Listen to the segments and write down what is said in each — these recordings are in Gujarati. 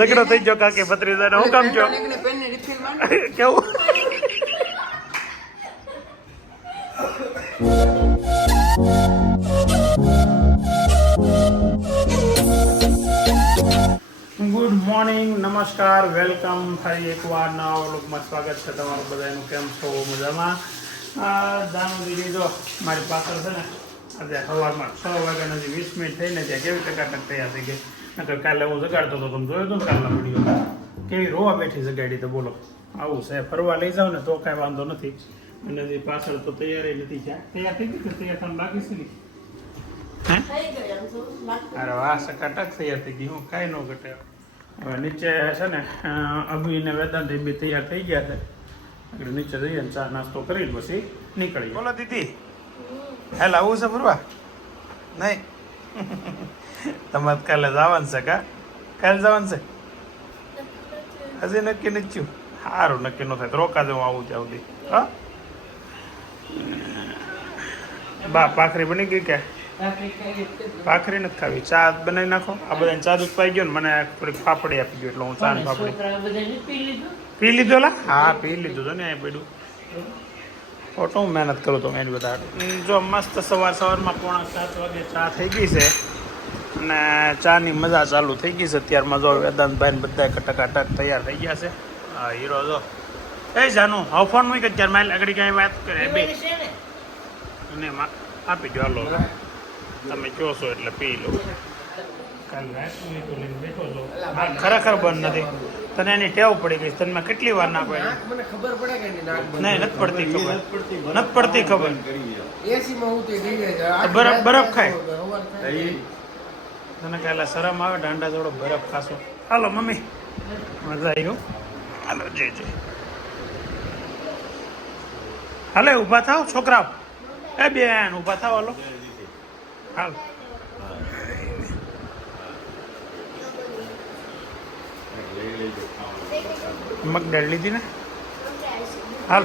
ઝઘડો થઈ ગયો કાકી ભત્રીજાનો હું કામ છો કેવું ગુડ મોર્નિંગ નમસ્કાર વેલકમ ફરી એકવાર નવા વ્લોગમાં સ્વાગત છે તમારું બધાનું કેમ છો મજામાં જાણું દીધી જો મારી પાછળ છે ને આજે સવારમાં 6 વાગ્યાના 20 મિનિટ થઈને ત્યાં કેવી ટકાટક તૈયાર થઈ ગઈ નકર કાલે હું જગાડતો હતો તમે જોયો હતો ને કાલના વિડીયો કેવી રોવા બેઠી જગાડી તો બોલો આવું છે ફરવા લઈ જાવ ને તો કાંઈ વાંધો નથી અને જે પાછળ તો તૈયારી નથી તૈયાર થઈ ગઈ કે તૈયાર થવાનું બાકી છે અરે વાહ સકાટક તૈયાર થઈ ગઈ હું કાંઈ ન ઘટે હવે નીચે છે ને અભી ને વેદાંત બી તૈયાર થઈ ગયા છે એટલે નીચે જઈએ ને ચા નાસ્તો કરીને પછી નીકળીએ બોલો દીદી હાલ આવું છે ફરવા નહીં તમારે કાલે જવાનું છે કા કાલે જવાનું છે હજી નક્કી નથી થયું સારું નક્કી ન થાય તો રોકા જવું આવું ત્યાં સુધી હા બા પાખરી બની ગઈ કે પાખરી નથી ખાવી ચા બનાવી નાખો આ બધાને ચા દૂધ પાઈ ગયો ને મને થોડીક પાપડી આપી ગયો એટલે હું ચા પાપડી પી લીધો લા હા પી લીધું તો ને અહીં પડ્યું ફોટો હું મહેનત કરું તો એની બધા જો મસ્ત સવારમાં 6:45 વાગે ચા થઈ ગઈ છે અને ચાની મજા ચાલુ થઈ ગઈ છે અત્યારમાં જો વેદાંતભાઈ ને બધા કટકાટક તૈયાર થઈ ગયા છે હા હીરો જો એ જાનું હવે ફોન મૂકી અત્યારે મારી આગળ કઈ વાત કરે બે અને આપી દો હાલો તમે કહો છો એટલે પી લો કાલ રાતનું તો લઈને બેઠો છો ખરેખર બંધ નથી તને એની ટેવ પડી ગઈ તને મેં કેટલી વાર ના પાડી મને ખબર પડે કે નહીં નથી પડતી ખબર નથી પડતી ખબર બરફ ખાય તને કાલે શરમ આવે દાંડા જોડો બરફ ખાશો હાલો મમ્મી મજા આવી હાલો જય હાલે ઊભા થાવ છોકરાઓ એ બેન ઊભા થાવ હાલો હાલ મગદાળ લીધી ને હાલ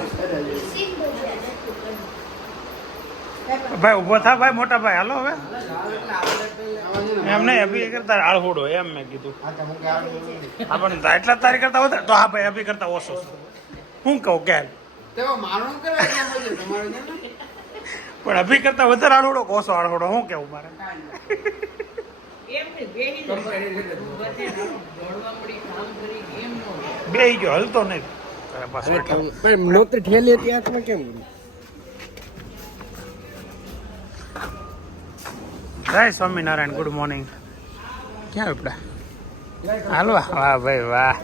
ભાઈ ઉભો થા ભાઈ મોટા ભાઈ હાલો હવે એમ નહીં અભી કરતા આળહોડો એમ મેં કીધું આપણને એટલા તારી કરતા વધારે તો હા ભાઈ અભી કરતા ઓછો હું કહું કે પણ અભી કરતા વધારે આળહોડો ઓછો આળહોડો હું કેવું મારે બે ગયો હલતો નહીં જય સ્વામિનારાયણ ગુડ મોર્નિંગ ક્યાં આપડા હાલવા વાહ ભાઈ વાહ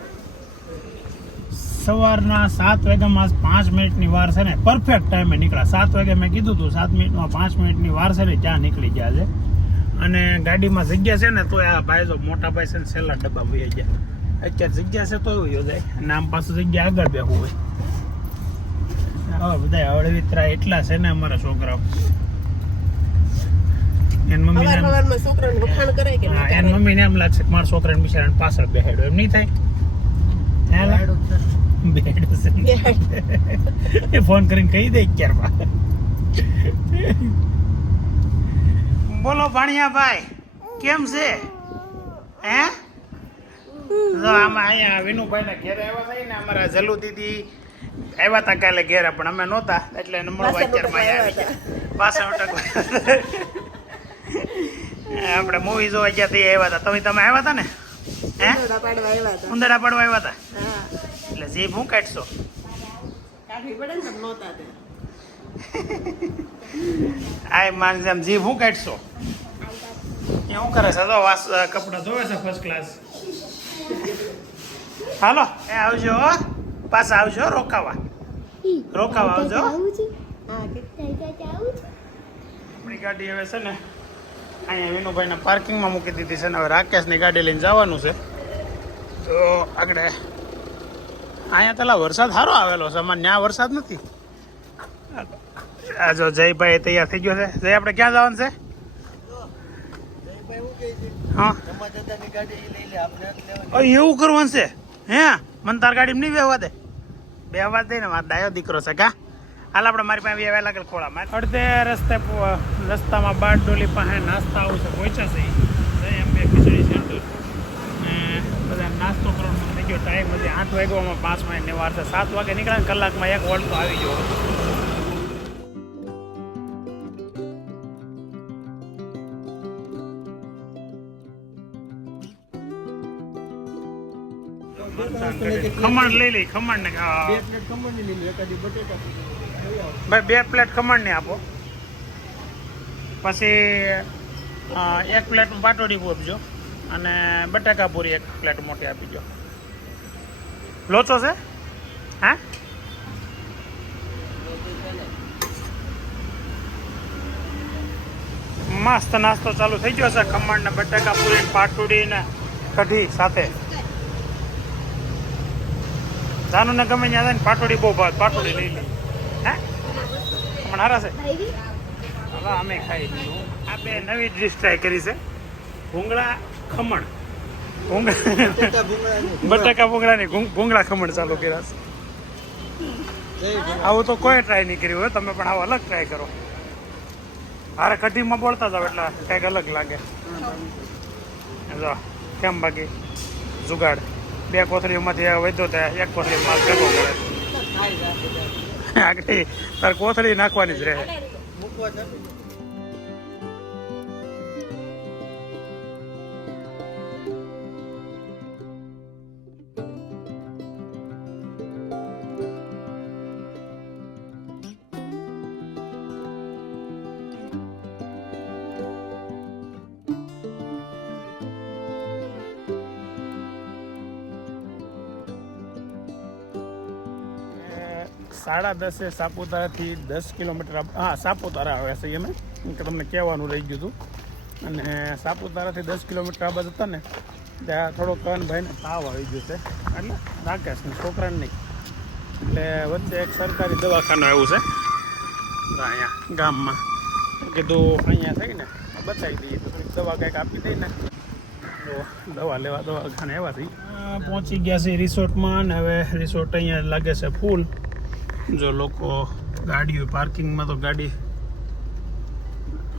સવારના 7 વાગ્યામાં 5 મિનિટની વાર છે ને પરફેક્ટ ટાઈમે નીકળ્યા 7 વાગે મેં કીધું હતું 7 મિનિટમાં 5 મિનિટની વાર છે ને ત્યાં નીકળી ગયા છે અને ગાડીમાં જગ્યા છે ને તો આ ભાઈ જો મોટા ભાઈ છે ને છેલ્લા ડબ્બા વહી ગયા અત્યારે જગ્યા છે તો યોજાય અને આમ પાછું જગ્યા આગળ બેહવું હોય હવે બધા હળવિતરા એટલા છે ને અમારા છોકરાઓ એની મમ્મીને એમ લાગશે કે મારા છોકરાને બિચારાને પાછળ બેહાડ્યો એમ નહીં થાય એ ફોન કરીને કહી દે ક્યારમાં બોલો ભાણિયા ભાઈ કેમ છે હે આમાં અહીંયા વિનુભાઈ ના ઘેરે આવ્યા હતા ને અમારા જલુ દીદી આવ્યા હતા કાલે ઘેરે પણ અમે નહોતા એટલે એને મળવા અત્યારમાં આવી ગયા પાછા અટકવા આપણે મૂવી જોવા ગયા તે આવ્યા હતા તમે આવ્યા હતા ને હે ઉંદરડા પાડવા આવ્યા હતા એટલે જીભ હું કાઢશો આ માન જેમ જીભ હું કાઢશો એ શું કરે છે તો કપડા ધોવે છે ફર્સ્ટ ક્લાસ હાલો એ આવજો પાછા આવજો રોકાવા આવજો આપણી ગાડી હવે છે ને અહીંયા વિનુભાઈને પાર્કિંગમાં મૂકી દીધી છે ને હવે રાકેશની ગાડી લઈને જવાનું છે તો આગળ અહીંયા પેલા વરસાદ સારો આવેલો છે અમારે ત્યાં વરસાદ નથી આ જો જયભાઈ તૈયાર થઈ ગયો છે જય આપણે ક્યાં જવાનું છે હા એવું કરવાનું છે હે મને તાર ગાડી નહીં બેહવા દે ને મારા ડાયો દીકરો છે કા હાલ આપણે મારી પાસે આવ્યા લાગે ખોળામાં અડધે રસ્તામાં બારડોલી પાસે નાસ્તા આવશે પહોંચ્યા છે એમ બે ખીચડી સેન્ટર ને બધા નાસ્તો ગયો ટાઈમ હજી 8 વાગ્યામાં 5 મિનિટની વાર છે. 7 વાગે નીકળ્યા કલાકમાં 1 વોલ્ટ તો આવી ગયો. ખમણ લઈ લઈ ખમણ ને ભાઈ 2 પ્લેટ ખમણ ને આપો. પછી 1 પ્લેટ પાટોડી આપજો અને બટાકા પૂરી 1 પ્લેટ મોટી આપી દો. લોચો છે હા મસ્ત નાસ્તો ચાલુ થઈ ગયો છે. ખમણ ને બટાકા પૂરી પાટોડી ને કઢી સાથે. જાનુ ને ગમે ત્યાં ને પાટોડી બહુ ભાવ. પાટોડી લઈ લે હે ખમણ હારા છે. હવે અમે ખાઈ લીધું. આ 2 નવી ડિશ ટ્રાય કરી છે. ભૂંગળા ખમણ બટાકા ભૂંગળાની ભૂંગળા ખમણ ચાલુ કર્યા છે. આવું તો કોઈ ટ્રાય નહીં કર્યું હોય. તમે પણ આવો અલગ ટ્રાય કરો. હારે કઢીમાં બોલતા જાવ એટલે કંઈક અલગ લાગે. જો કેમ બાકી જુગાડ 2 કોથળીઓમાંથી વધ્યો ત્યાં 1 કોથળી માલ ભેગો કરે. આગળ તાર કોથળી નાખવાની જ રહે. સાડા 10 સાપુતારાથી 10 કિલોમીટર. હા સાપુતારા આવે છે અમે કે તમને કહેવાનું રહી ગયું હતું. અને સાપુતારાથી 10 કિલોમીટર આ બાજુ હતા ને ત્યાં થોડો કનભાઈને તાવ આવી ગયો છે. એટલે રાકેશ ને છોકરાને નહીં. એટલે વચ્ચે એક સરકારી દવાખાનું આવ્યું છે અહીંયા ગામમાં. કીધું અહીંયા થઈને બતાવી દઈએ તો થોડીક દવા કંઈક આપી દઈએ ને તો દવા લેવા દવાખાને આવ્યા પહોંચી ગયા છે રિસોર્ટમાં. અને હવે રિસોર્ટ અહીંયા લાગે છે ફૂલ. જો લોકો ગાડીઓ પાર્કિંગમાં તો ગાડી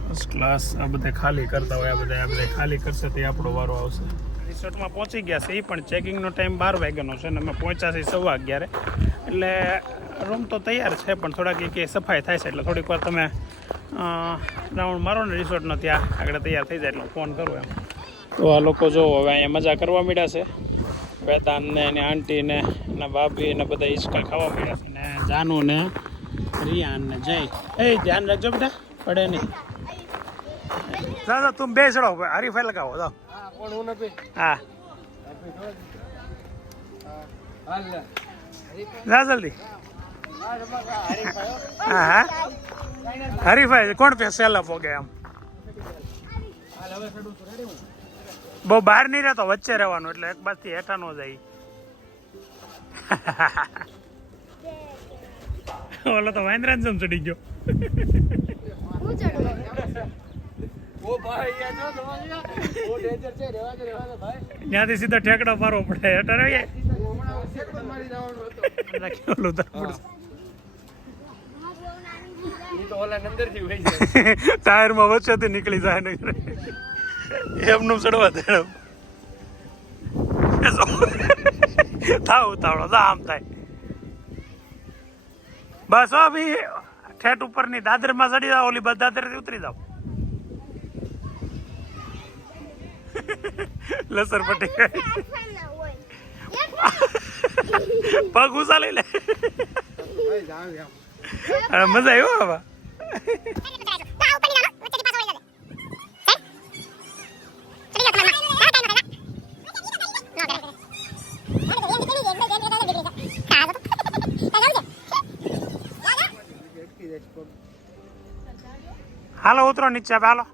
ફર્સ્ટ ક્લાસ આ બધા ખાલી કરતા હોય. આ બધા ખાલી કરશે તે આપણો વારો આવશે. રિસોર્ટમાં પહોંચી ગયા છે. એ પણ ચેકિંગનો ટાઈમ 12 વાગ્યાનો છે. અને અમે પહોંચ્યા છીએ 11:15. એટલે રૂમ તો તૈયાર છે પણ થોડાક કે સફાઈ થાય છે. એટલે થોડીક વાર તમે રાઉન્ડ મારો ને રિસોર્ટનો ત્યાં આગળ તૈયાર થઈ જાય એટલે ફોન કરું એમ. તો આ લોકો જો હવે અહીંયા મજા કરવા માંડ્યા છે. વેદાંત ને એની આંટી ને એના ભાભી ને બધા હિંચકા ખાવા મળ્યા છે. ને જાનુ ને રિયાન ને જય ધ્યાન રાખજો બેટા પડે નહીં. દાદા તું 2 ચડો હરીફાઈ લગાવો જાઓ. હા જા જલ્દી. હા હા હરીફાઈ કોણ પે સેલા પોગે આમ. બહુ બહાર નહીં રહેતો વચ્ચે રહેવાનું એટલે એક બાજથી હેઠા ન જાય. ઓલો તો વાંદરા જેમ ચડી ગયો. ત્યાંથી સીધા ઠેકડા મારવો પડે. હેઠા રહીએ ટાયરમાં વચ્ચેથી નીકળી જાય ને એમનું ચડવા દે. થાવ ઉતાવળો આમ થાય. બસ હો ભાઈ ઠેઠ ઉપરની દાદરમાં ચડી જાવ. ઓલી બસ દાદરથી ઉતરી જાવ. લસર પટ્ટી પગ ઉસાલી લે. મજા આવ્યો હવે. હાલો ઉતરો નીચે. હાલો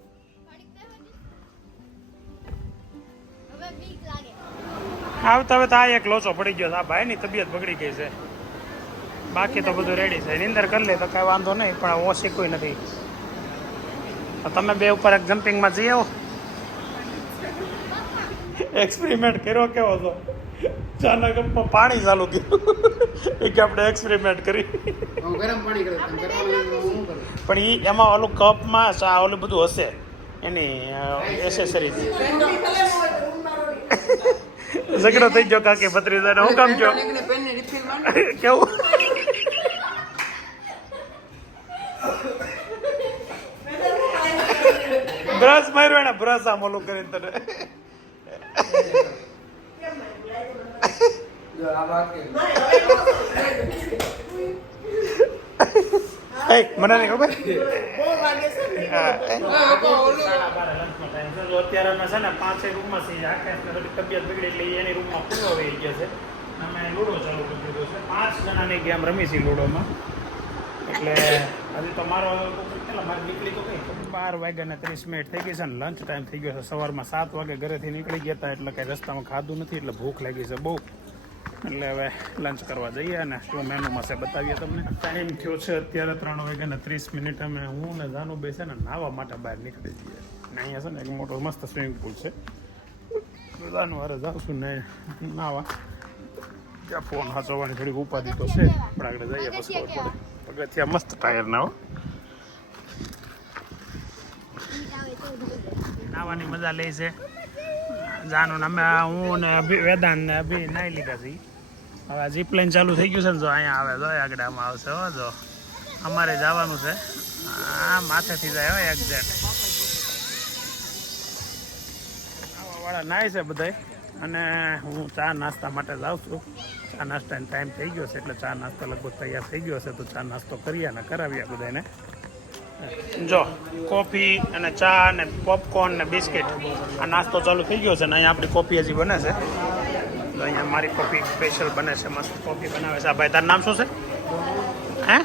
આવતા હવે તો આ એક લોચો પડી ગયો. આ ભાઈની તબિયત બગડી ગઈ છે. બાકી તો બધું રેડી છે. નિંદર કરી લે તો કઈ વાંધો નહીં. પણ ઓછી કોઈ નથી. તમે 2 ઉપર એક જમ્પિંગમાં જઈ આવો. એક્સપેરિમેન્ટ કર્યો કેવો હતો. ચાના કપમાં પાણી ચાલુ કર્યું કે આપણે એક્સપેરિમેન્ટ કરી. પણ એમાં ઓલું કપમાં ઓલું બધું હશે એની એસેસરીઝ. ઝઘડો થઈ ગયો કાકી ભત્રીજાનો હું કામ છો કેવું બ્રશ માર્યો એને બ્રશ આમ ઓલું કરીને તને મને નહીં ખબર અત્યારે અમે છે ને 5 રૂમમાં છીએ આખે તબિયત બગડી એટલે એની રૂમમાં પૂરો વહી ગયો છે અમે લૂડો ચાલુ કરી દીધો છે 5 જણાની ગેમ રમી છે લૂડોમાં એટલે હજી તો મારો મારી નીકળી તો કઈ 12 વાગ્યા ને 30 મિનિટ થઈ ગઈ છે ને લંચ ટાઈમ થઈ ગયો છે સવારમાં 7 વાગે ઘરેથી નીકળી ગયા હતા એટલે કઈ રસ્તામાં ખાધું નથી એટલે ભૂખ લાગી છે બહુ એટલે હવે લંચ કરવા જઈએ અને શું મેનુમાં છે બતાવીએ તમને ટાઈમ થયો છે અત્યારે 3 વાગ્યા ને 30 મિનિટ અમે હું ને જાનું બેસે ને નાહવા માટે બહાર નીકળી જઈએ ને અહીંયા છે ને એક મોટો મસ્ત સ્વિમિંગ પુલ છે જાનું હારે જાઉં છું ને નાહવા ત્યાં ફોન હાચવવાની થોડીક ઉપાધિ તો છે પણ આગળ જઈએ બસ ખબર પડે પગથિયા મસ્ત ટાયર ના હો નાહવાની મજા લે છે જાનું અમે હું ને વેદાંત ને અભી નાહી લીધા છીએ હવે જીપ લાઈન ચાલુ થઈ ગયું છે ને જો અહીંયા આવે જો આગળ આમાં આવશે હો જો અમારે જવાનું છે હા માથેથી જાય હો એક્ઝેક્ટ આવાવાળા નાય છે બધાય અને હું ચા નાસ્તા માટે જાઉં છું ચા નાસ્તાનો ટાઈમ થઈ ગયો છે એટલે ચા નાસ્તો લગભગ તૈયાર થઈ ગયો છે તો ચા નાસ્તો કરીએ અને કરાવીએ બધાને જો કોફી અને ચા અને પોપકોર્ન ને બિસ્કિટ આ નાસ્તો ચાલુ થઈ ગયો છે ને અહીંયા આપણી કોફી હજી બને છે તો અહીંયા મારી કોફી સ્પેશિયલ બને છે મસ્ત કોફી બનાવે છે આ ભાઈ તારું નામ શું છે હે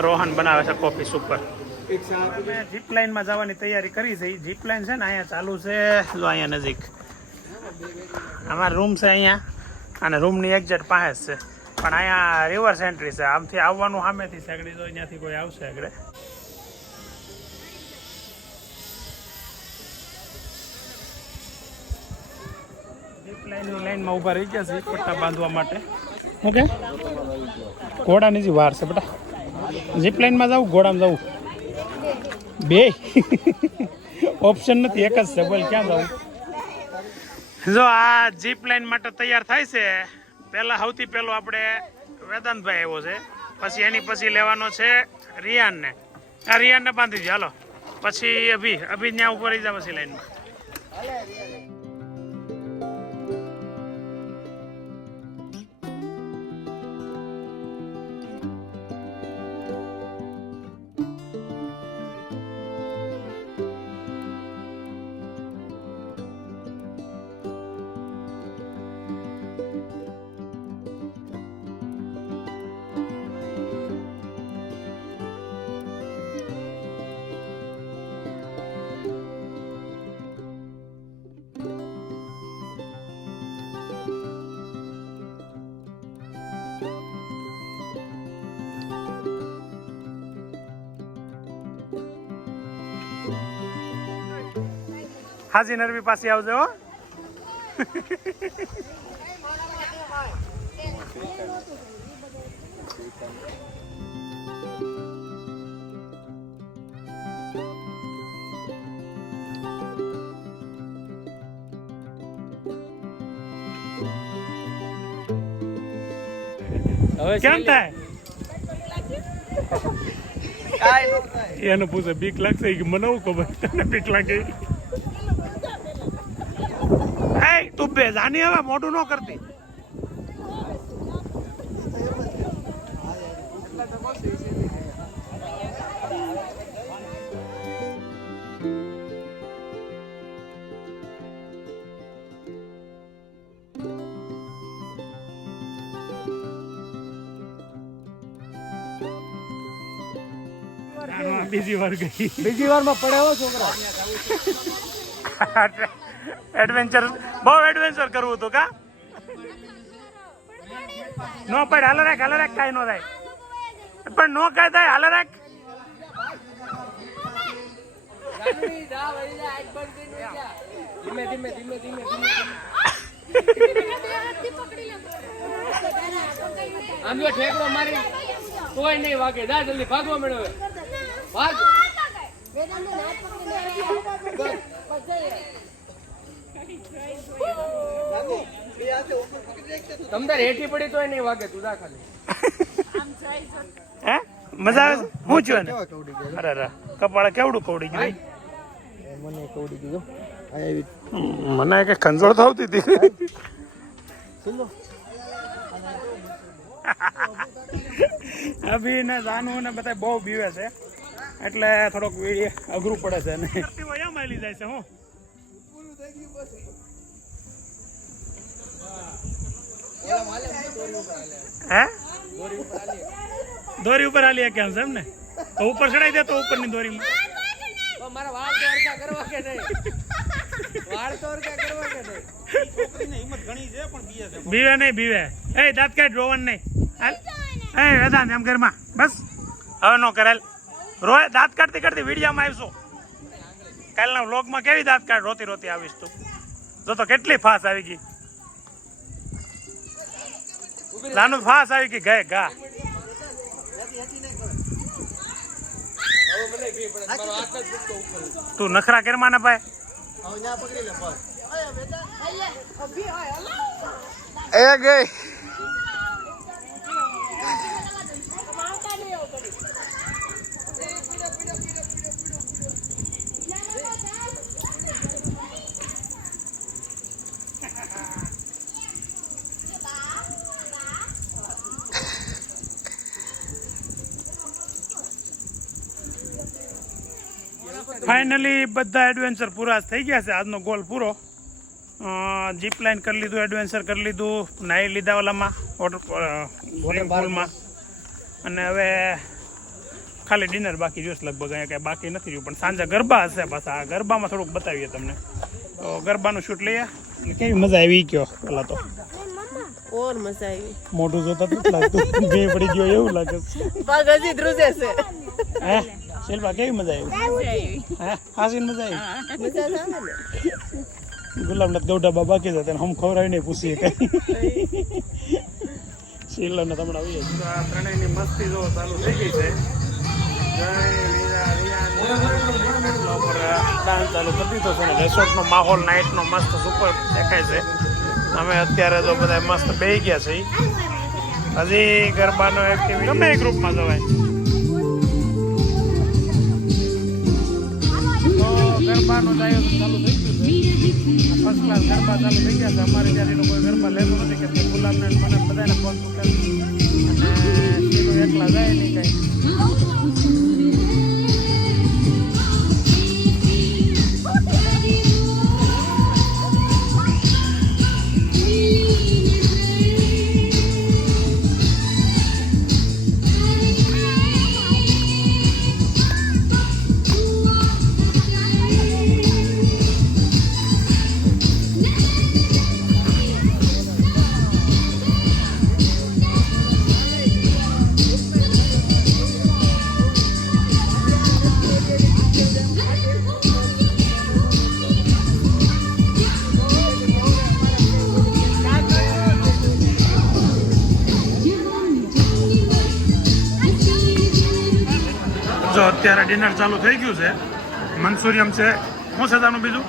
રોહન બનાવે છે કોફી સુપર મેં જીપ લાઇનમાં જવાની તૈયારી કરી છે જીપ લાઇન છે ને અહીંયા ચાલુ છે જો અહીંયા નજીક અમારો રૂમ છે અહીંયા અને રૂમની એક્ઝેક્ટ પાસે જ છે પણ અહીંયા રિવર્સ એન્ટ્રી છે આમથી આવવાનું સામેથી છે આગળ તો અહીંયાથી કોઈ આવશે આગળ લાઈનમાં ઊભા રહી ગયા છે પટ્ટા બાંધવા માટે શું કે ઘોડાની જ વાર છે બેટા જીપ લાઈનમાં જવું ઘોડામાં જવું બે ઓપ્શન નથી એક જ છે બોલ ક્યાં જવું જો આ જીપ લાઈન માટે તૈયાર થાય છે પહેલા સૌથી પહેલો આપણે વેદાંતભાઈ આવ્યો છે પછી એની પછી લેવાનો છે રિયાનને આ રિયાનને બાંધી દે હાલો પછી અભી ત્યાં ઉપર રહી જાય પછી લાઈનમાં હાજી નરવી પાસે આવજો હો કેમ થાય એને પૂછે બીક લાગશે કે મને ખબર તને બીક લાગે તું બે જાની હવે મોઢું ન કરતી બીજી વાર ગઈ બીજી વારમાં પડ્યા છોકરા એડવેન્ચર બહુ એડવેન્ચર કરવું હતું કા નો પડ હાલ રાખ કાંઈ નો થાય પણ નો કાંઈ થાય હાલ રાખ આમ જો ઠેકડો મારી કોઈ નહીં વાગે જા જલ્દી ભાગવા મળ્યો ભાગ તમને રેઠી પડી તોય નહીં વાગે તું દા ખાલી હે મજા આવે છે હું છું ને અરે અરે કપાળે કેવડું કવડી ગયું મને કવડી દીધો મને કે ખંજોળ થતી હતી અભી ને જાનુ ને બધા બહુ બીવે છે એટલે થોડોક અઘરું પડે છે ને માલી જાય છે હું હે દોરી ઉપર હાલી કેમ છે એમ ને તો ઉપર ચડાઈ દે તો ઉપરની દોરીમાં મારા વાળ તો અરખા કરવા કે નહીં વાળ તો અરખા કરવા કે નહીં છોકરીને હિંમત ઘણી છે પણ બીએ છે બીવે નહીં બીવે એ દાંત કાઢ રોવન નહીં હાલ એ વેદાંત એમ ઘરમાં બસ હવે નો કરેલ રોય દાંત કાઢતી કાઢતી વિડીયામાં આવીશું કાલના વ્લોગમાં કેવી દાંત કાઢ રોતી રોતી આવીશ તું જો તો કેટલી ફાસ આવી ગઈ નાનું ફાસ આવી ગઈ ગાય ગા તું નખરા કેરમાં ના ભાઈ એ ગઈ ફાઇનલી બધા એડવેન્ચર પૂરા થઈ ગયા છે આજનો ગોલ પૂરો જીપ લાઇન કરી લીધું એડવેન્ચર કરી લીધું નાહી લીધા ઓલામાં વોટરફોલમાં અને હવે ખાલી ડિનર બાકી જોઈશ લગભગ અહીંયા કાંઈ બાકી નથી રહ્યું પણ સાંજે ગરબા હશે પાછા આ ગરબામાં થોડુંક બતાવીએ તમને તો ગરબાનું શૂટ લઈએ અને કેવી મજા આવી કયો પેલા તો ઓર મજા આવી મોઢું જોતા તો લાગતું બે પડી ગયો એવું લાગે પગ હજી ધ્રુજે છે હે શિલ્પા કેવી મજા આવી હે હાસીન મજા આવી મજા આવે ને ગુલાબનાથ ગૌડા બાકી છે તેને હમ ખવડાવી નહીં પૂછીએ કઈ શીલને તમને આવીએ આ ત્રણેયની મસ્તી જો ચાલુ થઈ ગઈ છે ડાન્સ ચાલુ કરી દીધો છે ને રેસોર્ટનો માહોલ નાઇટનો મસ્ત સુપર દેખાય છે અમે અત્યારે તો બધા મસ્ત બેસી ગયા છે હજી ગરબાનો એક્ટિવિટી ગમે એ ગ્રુપમાં જવાય તો ગરબાનો ચાલુ થઈ ગયું છે ફર્સ્ટ ક્લાસ ગરબા ચાલુ થઈ ગયા છે અમારે જ્યારે કોઈ ગરબા લેતું નથી કે ગુલાબને મને બધાને ફોન અને પેલું એકલા જાય નહીં કાંઈ જો અત્યારે ડિનર ચાલુ થઈ ગયું છે મંચુરિયમ છે શું છે તાનું બીજું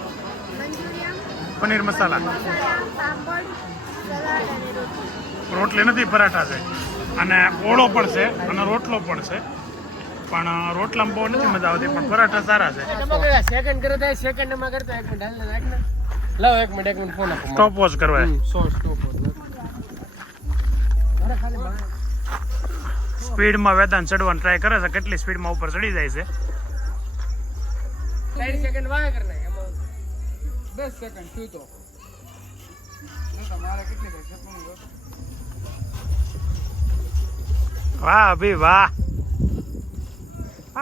પનીર મસાલા રોટલી નથી પરાઠા છે અને ઓળો પણ છે અને રોટલો પણ છે પણ રોટલામાં બહુ નથી મજા આવતી પણ પરાઠા સારા છે સેકન્ડ કરે થાય સેકન્ડ માં કરતા 1 મિનિટ હાલ ને લાવ 1 મિનિટ ફોન આપો સ્ટોપ વોચ કરવા સ્ટોપ અરે ખાલી સ્પીડમાં વેદાંત ચડવાનું ટ્રાય કરે છે કેટલી સ્પીડમાં ઉપર ચડી જાય છે 10 સેકન્ડ વાય કર નાખ 10 સેકન્ડ શું તો તમારે કેટલી થાય વાહ અભી વાહ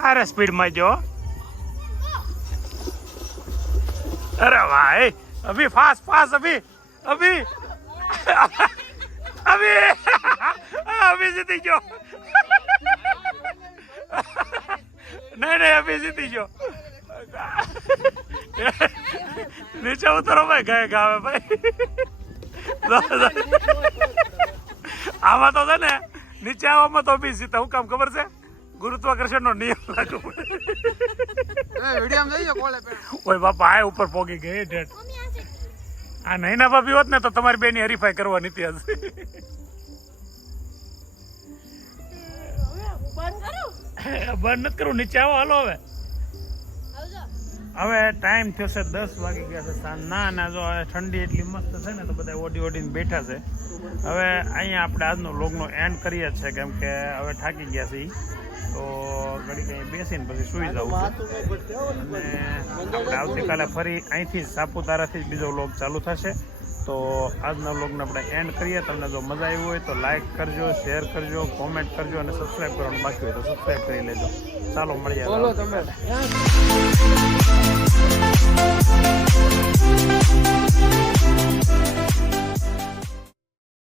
અરે સ્પીડમાં જો અરે વાહ અભી ફાસ્ટ ફાસ્ટ અભી અભી અભી અભી જીતી ગયો નહીં અભી જીતી ગયો નીચે ઉતરો ભાઈ ગાય ગાવે ભાઈ આમાં તો છે ને નીચે આવવામાં તો અભી જીતા હું કામ ખબર છે ગુરુત્વાકર્ષણ નો નિયમ લાગુ પડે ઓય બાપા આ ઉપર પોગી ગઈ ઢેટ આ નૈના ભાભી હોત ને તો તમારી બેની હરીફાઈ કરવાની હતી આજ. બંધ નથી કરવું, નીચે આવો, હાલો હવે. હવે ટાઈમ થયો છે 10 વાગી ગયા છે સાંજના, અને જો ઠંડી એટલી મસ્ત છે ને તો બધા ઓડીને બેઠા છે. હવે અહીંયા આપણે આજનો વ્લોગનો એન્ડ કરીએ છીએ, કેમ કે હવે થાકી ગયા છીએ, તો ઘડી કંઈ બેસીને પછી સુઈ જવું છે. અને આપણે આવતીકાલે ફરી અહીંથી સાપુતારાથી જ બીજો વ્લોગ ચાલુ થશે. તો આજના વ્લોગને આપણે એન્ડ કરીએ. તમને જો મજા આવી હોય તો લાઈક કરજો, શેર કરજો, કોમેન્ટ કરજો અને સબસ્ક્રાઈબ કરવાનું બાકી હોય તો સબસ્ક્રાઈબ કરી લેજો. ચાલો મળીએ. બોલો તમે.